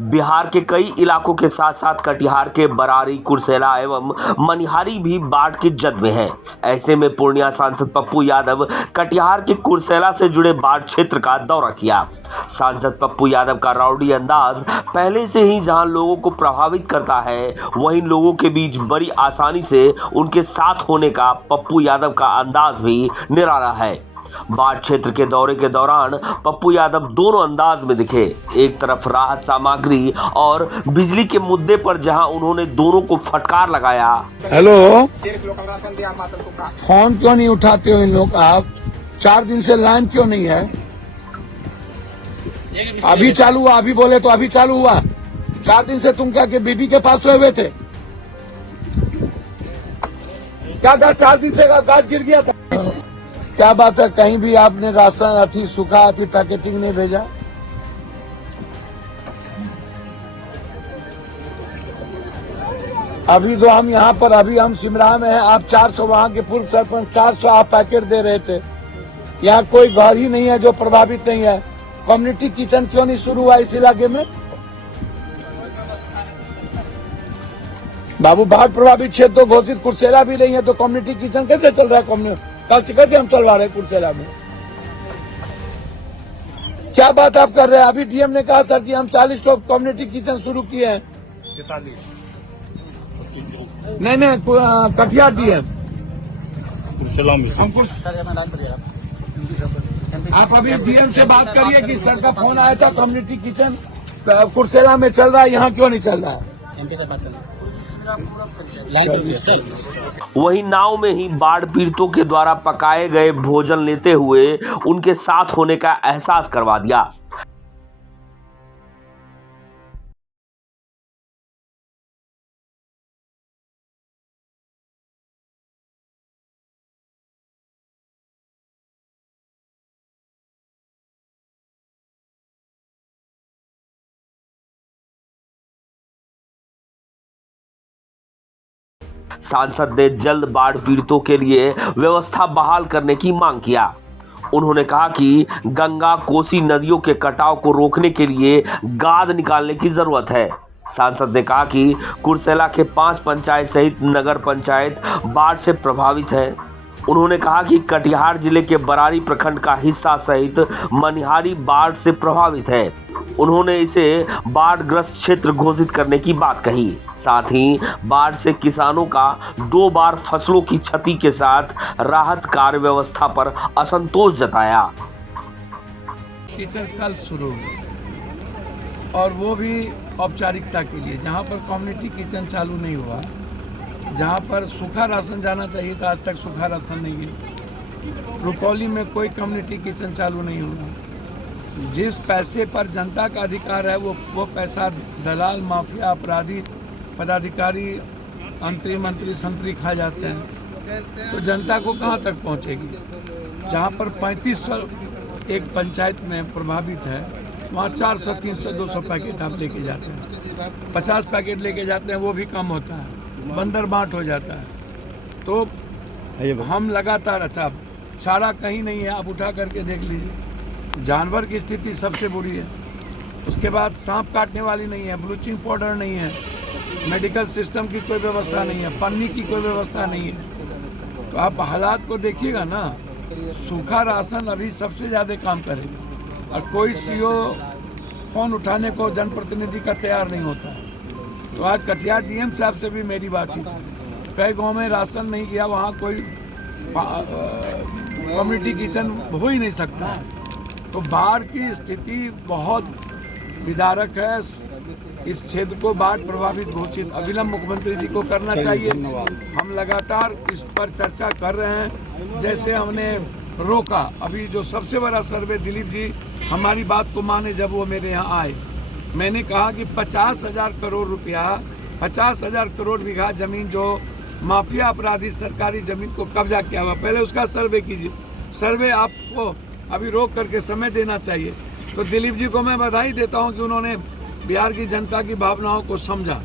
बिहार के कई इलाकों के साथ साथ कटिहार के बरारी, कुर्सेला एवं मनिहारी भी बाढ़ की जद में है। ऐसे में पूर्णिया सांसद पप्पू यादव कटिहार के कुर्सेला से जुड़े बाढ़ क्षेत्र का दौरा किया। सांसद पप्पू यादव का राउडी अंदाज पहले से ही जहां लोगों को प्रभावित करता है, वहीं लोगों के बीच बड़ी आसानी से उनके साथ होने का पप्पू यादव का अंदाज भी निराला है। बाढ़ क्षेत्र के दौरे के दौरान पप्पू यादव दोनों अंदाज में दिखे। एक तरफ राहत सामग्री और बिजली के मुद्दे पर जहां उन्होंने दोनों को फटकार लगाया। हेलो, फोन क्यों नहीं उठाते हो इन लोग? आप 4 दिन से लाइन क्यों नहीं है? अभी चालू हुआ, अभी बोले तो अभी चालू हुआ। 4 दिन से तुम क्या के बीबी के पास सोए हुए थे? क्या था? 4 दिन से गाज गिर गया था। क्या बात है, कहीं भी आपने राशन अथी सूखा अथी पैकेटिंग नहीं भेजा? अभी तो हम यहाँ पर अभी हम सिमरा में हैं, आप 400 वहाँ के पूर्व सरपंच 400 आप पैकेट दे रहे थे। यहाँ कोई घर ही नहीं है जो प्रभावित नहीं है। कम्युनिटी किचन क्यों नहीं शुरू हुआ इस इलाके में? बाबू, बाढ़ प्रभावित क्षेत्र तो घोषित कुर्सेला भी नहीं है, तो कम्युनिटी किचन कैसे चल रहा है? कल से कैसे हम चलवा रहे हैं कुर्सेला में? क्या बात आप कर रहे हैं? अभी डीएम ने कहा सर कि हम 40 लोग कम्युनिटी किचन शुरू किए हैं। 43 नहीं, कटिहार डीएम। आप अभी डीएम से बात करिए कि सर का फोन आया था, कम्युनिटी किचन कुर्सेला में चल रहा है, यहाँ क्यों नहीं चल रहा है? वहीं नाव में ही बाढ़ पीड़ितों के द्वारा पकाए गए भोजन लेते हुए उनके साथ होने का एहसास करवा दिया। सांसद ने जल्द बाढ़ पीड़ितों के लिए व्यवस्था बहाल करने की मांग किया। उन्होंने कहा कि गंगा कोसी नदियों के कटाव को रोकने के लिए गाद निकालने की जरूरत है। सांसद ने कहा कि कुर्सेला के 5 पंचायत सहित नगर पंचायत बाढ़ से प्रभावित है। उन्होंने कहा कि कटिहार जिले के बरारी प्रखंड का हिस्सा सहित मनिहारी बाढ़ से प्रभावित है। उन्होंने इसे बाढ़ग्रस्त क्षेत्र घोषित करने की बात कही। साथ ही बाढ़ से किसानों का 2 बार फसलों की क्षति के साथ राहत कार्य व्यवस्था पर असंतोष जताया। किचन कल शुरू हुई और वो भी औपचारिकता के लिए, जहाँ पर कम्युनिटी किचन चालू नहीं हुआ, जहाँ पर सूखा राशन जाना चाहिए था, आज तक सूखा राशन नहीं है। रुपौली में कोई कम्युनिटी किचन चालू नहीं हुआ। जिस पैसे पर जनता का अधिकार है वो पैसा दलाल, माफिया, अपराधी, पदाधिकारी, मंत्री संतरी खा जाते हैं, तो जनता को कहाँ तक पहुँचेगी? जहाँ पर 3500 एक पंचायत में प्रभावित है, वहाँ 400, 300, 200 पैकेट आप लेके जाते हैं। 50 पैकेट लेके जाते हैं, वो भी कम होता है, बंदर बांट हो जाता है। तो हम लगातार, अच्छा चारा कहीं नहीं है, आप उठा करके देख लीजिए। जानवर की स्थिति सबसे बुरी है। उसके बाद सांप काटने वाली नहीं है, ब्लीचिंग पाउडर नहीं है, मेडिकल सिस्टम की कोई व्यवस्था नहीं है, पन्नी की कोई व्यवस्था नहीं है। तो आप हालात को देखिएगा ना। सूखा राशन अभी सबसे ज़्यादा काम करेगा और कोई सीओ फोन उठाने को जनप्रतिनिधि का तैयार नहीं होता है। तो आज कटिहार डीएम साहब से भी मेरी बातचीत है। कई गाँव में राशन नहीं गया, वहाँ कोई कम्युनिटी किचन हो ही नहीं सकता है। तो बाढ़ की स्थिति बहुत विदारक है। इस क्षेत्र को बाढ़ प्रभावित घोषित अविलंब मुख्यमंत्री जी को करना चाहिए। हम लगातार इस पर चर्चा कर रहे हैं। जैसे हमने रोका, अभी जो सबसे बड़ा सर्वे, दिलीप जी हमारी बात को माने, जब वो मेरे यहाँ आए, मैंने कहा कि 50,000 करोड़ रुपया, 50,000 करोड़ बीघा जमीन जो माफिया अपराधी सरकारी जमीन को कब्जा किया हुआ, पहले उसका सर्वे कीजिए। सर्वे आपको अभी रोक करके समय देना चाहिए। तो दिलीप जी को मैं बधाई देता हूं कि उन्होंने बिहार की जनता की भावनाओं को समझा।